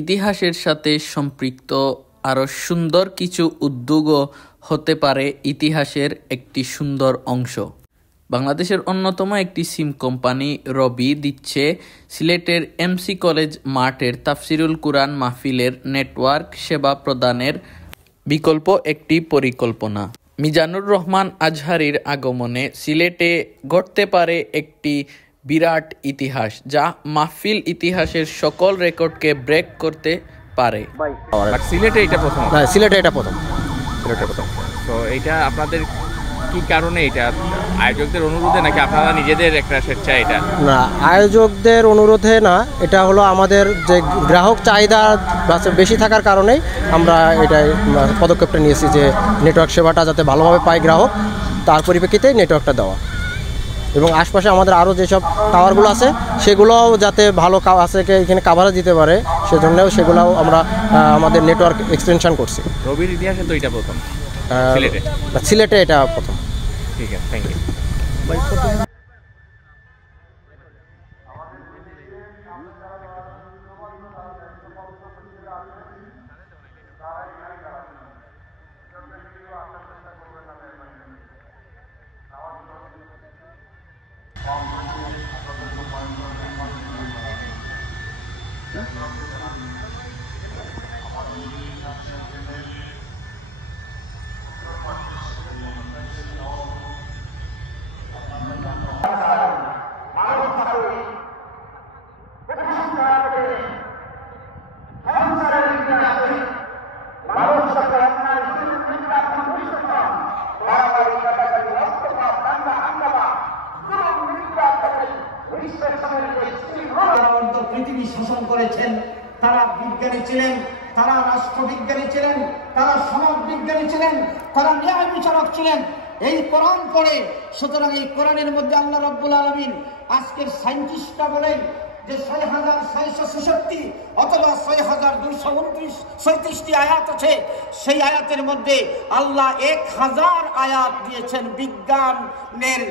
ইতিহাসের সাথে সম্পৃক্ত আরও সুন্দর কিছু উদ্যোগও হতে পারে ইতিহাসের একটি সুন্দর অংশ। বাংলাদেশের অন্যতম একটি সিম কোম্পানি রবি দিচ্ছে সিলেটের এমসি কলেজ মাঠের তাফসিরুল কুরআন মাহফিলের নেটওয়ার্ক সেবা প্রদানের বিকল্প একটি পরিকল্পনা। মিজানুর রহমান আজহারীর আগমনে সিলেটে গড়তে পারে একটি বিরাট ইতিহাস, যা মাহফিল ইতিহাসের সকল রেকর্ডকে ব্রেক করতে পারে। সিলেটে এটা প্রথম? সিলেটে এটা প্রথম। তো এটা আপনাদের কি কারণে, এটা আয়োজকদের অনুরোধে নাকি আপনারা নিজেদের একটা স্বেচ্ছায়? এটা না, আয়োজকদের অনুরোধে না, এটা হলো আমাদের যে গ্রাহক চাহিদা বেশি থাকার কারণেই আমরা এটাই পদক্ষেপটা নিয়েছি যে নেটওয়ার্ক সেবাটা যাতে ভালোভাবে পায় গ্রাহক, তার পরিপ্রেক্ষিতে নেটওয়ার্কটা দেওয়া। এবং আশপাশে আমাদের আরও যেসব টাওয়ারগুলো আছে সেগুলোও যাতে ভালো আছে এখানে কাভারেজ দিতে পারে, সেজন্যও সেগুলোও আমরা আমাদের নেটওয়ার্ক এক্সটেনশন করছি। রবির ইতিহাসে তো এটা প্রথম সিলেটে এটা প্রথম। ঠিক আছে, থ্যাংক ইউ। পৃথিবী শাসন করেছেন, তারা বিজ্ঞানী ছিলেন, তারা রাষ্ট্রবিজ্ঞানী ছিলেন, তারা সমাজ বিজ্ঞানী ছিলেন, তারা ন্যায় বিচারক ছিলেন। এই কোরআন পড়ে, সুতরাং এই কোরআনের মধ্যে আল্লাহ রাব্বুল আলামিন আজকের সায়েন্টিস্টরা বলেন যে ৬৬৬৬ অথবা ৬২৩৬টি আয়াত আছে। সেই আয়াতের মধ্যে আল্লাহ ১,০০০ আয়াত দিয়েছেন বিজ্ঞানের